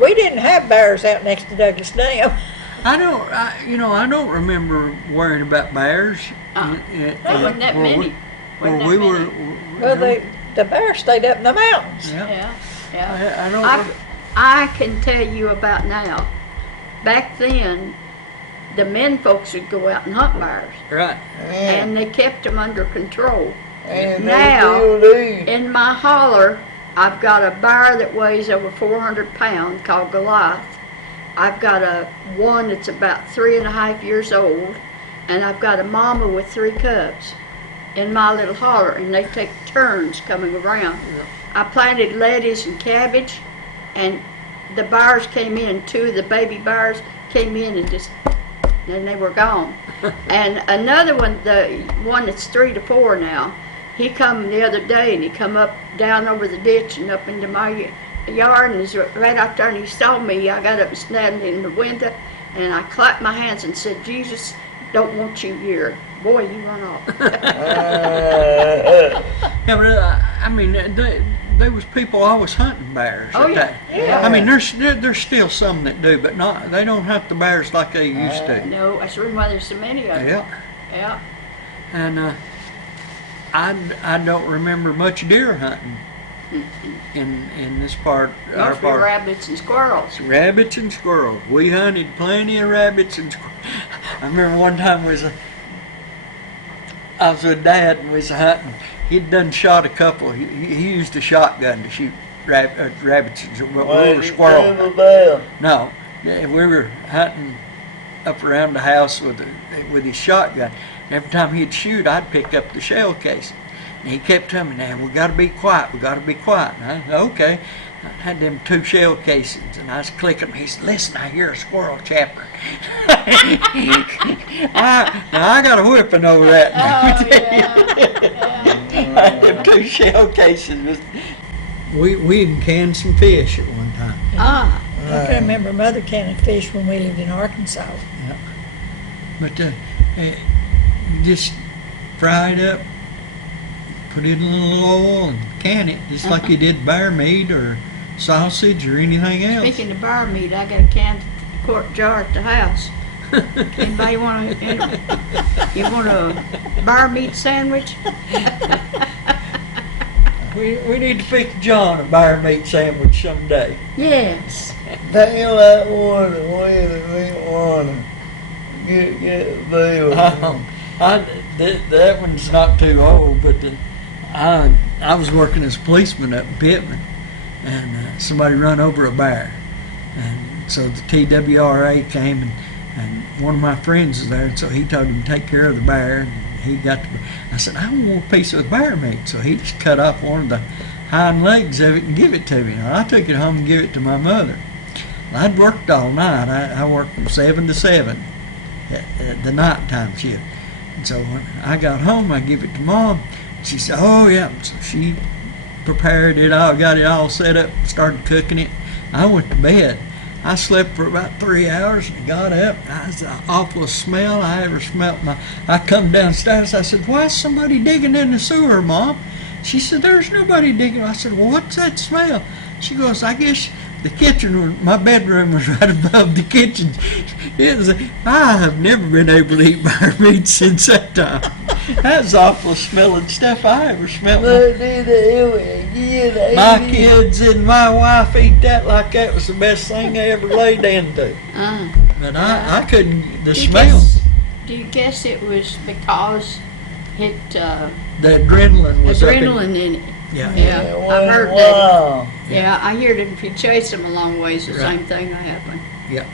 we didn't have bears out next to Douglas Dam. I don't remember worrying about bears. There wasn't that many. Where we were. Well, the bears stayed up in the mountains. Yeah. I don't. I can tell you about now. Back then, the men folks would go out and hunt bears, Right. and they kept them under control. And Now, they still do. in my holler, I've got a bear that weighs over 400 pounds called Goliath. I've got one that's about 3.5 years old, and I've got a mama with 3 cubs in my little holler, and they take turns coming around. I planted lettuce and cabbage, and the bears came in. 2 of the baby bears came in and then they were gone. And another one, the one that's 3 to 4 now, he come the other day and he come up down over the ditch and up into my yard and was right out there, and he saw me. I got up and snapped in the window, and I clapped my hands and said, "Jesus, don't want you here." Boy, you run off. Yeah, but I mean, there was people always hunting bears. Oh, at yeah. that. Yeah. I mean, there's still some that do, but they don't hunt the bears like they used to. No, that's the reason why there's so many of them. Yeah. Yeah. And I don't remember much deer hunting in this part. Our Must be part. rabbits and squirrels. Rabbits and squirrels. We hunted plenty of rabbits and squirrels. I remember one time I was with Dad and we was hunting. He'd done shot a couple. He used a shotgun to shoot rabbits, but we were squirrel hunting. No, we were hunting up around the house with his shotgun. And every time he'd shoot, I'd pick up the shell case. And he kept telling me, "Now we got to be quiet. We got to be quiet." And I said, "Okay." I had them 2 shell casings, and I was clicking. He said, "Listen, I hear a squirrel chattering." Now I got a whipping over that. Oh, I had them 2 shell cases. We even canned some fish at one time. Ah, I can remember Mother canning fish when we lived in Arkansas. Yeah. But you just fry it up, put it in a little oil, and can it just like you did bear meat or sausage or anything else. speaking of bar meat, I got a canned quart jar at the house. Anybody want you want a bar meat sandwich? We need to fix John a bear meat sandwich someday. Yes. Tell that one the way that we want to get the deal. That one's not too old, but I was working as a policeman up in Pittman, and somebody run over a bear, and so the TWRA came, and one of my friends was there, and so he told him to take care of the bear, and he got I said, "I want a piece of bear meat," so he just cut off one of the hind legs of it and give it to me. Now, I took it home and give it to my mother. I'd worked all night. I worked from 7 to 7 at the nighttime shift. And so when I got home, I give it to Mom. She said, "Oh, yeah." So she prepared it all, got it all set up, started cooking it. I went to bed. I slept for about 3 hours and got up. That was the awfulest smell I ever smelt. I come downstairs. I said, "Why is somebody digging in the sewer, Mom?" She said, "There's nobody digging." I said, "Well, what's that smell?" She goes, "I guess the kitchen, my bedroom was right above the kitchen." I have never been able to eat bear meat since that time. That's the awful smelling stuff I ever smelled. My kids and my wife eat that like that was the best thing they ever laid into. But I couldn't, the smell. Do you guess it was because the adrenaline was adrenaline in it? Yeah. Yeah, I've heard that. Yeah, I hear that if you chase them a long ways, the same thing will happen. Yeah.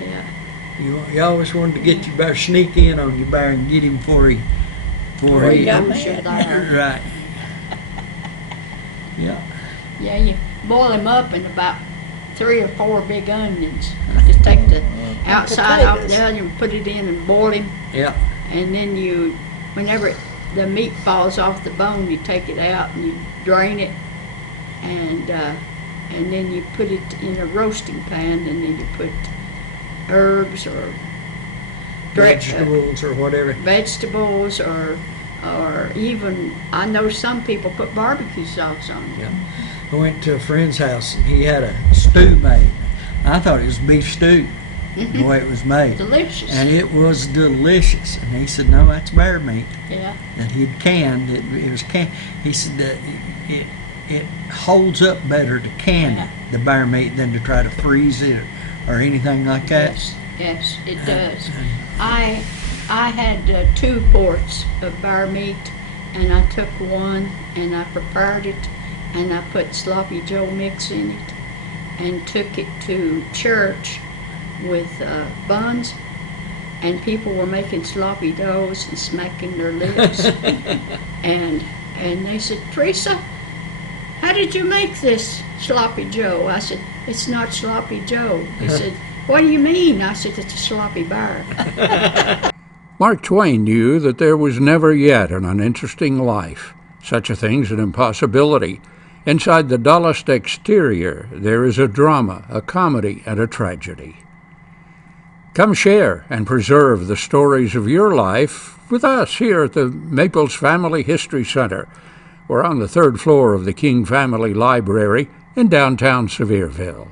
Yeah. You always wanted to get your bear, sneak in on your bear and get him before he got Those are there. right. Yeah. Yeah, you boil them up in about 3 or 4 big onions. Just take the outside off the onion, put it in and boil him. Yeah. And then whenever the meat falls off the bone, you take it out and you drain it, and then you put it in a roasting pan, and then you put herbs or Vegetables or whatever. vegetables or or even, I know some people put barbecue sauce on it. Yeah. I went to a friend's house and he had a stew made. I thought it was beef stew, the way it was made. Delicious. And it was delicious. And he said, no, that's bear meat. Yeah. That he'd canned. It was canned. He said that it holds up better to can the bear meat than to try to freeze it or anything like that. Yes, it does. I had 2 quarts of bear meat, and I took one and I prepared it, and I put sloppy Joe mix in it, and took it to church with buns, and people were making sloppy doughs and smacking their lips, and they said, Theresa, how did you make this sloppy Joe? I said, it's not sloppy Joe. He said, what do you mean? I said, it's a sloppy bear. Mark Twain knew that there was never yet an uninteresting life. Such a thing's an impossibility. Inside the dullest exterior, there is a drama, a comedy, and a tragedy. Come share and preserve the stories of your life with us here at the Maples Family History Center. We're on the 3rd floor of the King Family Library in downtown Sevierville.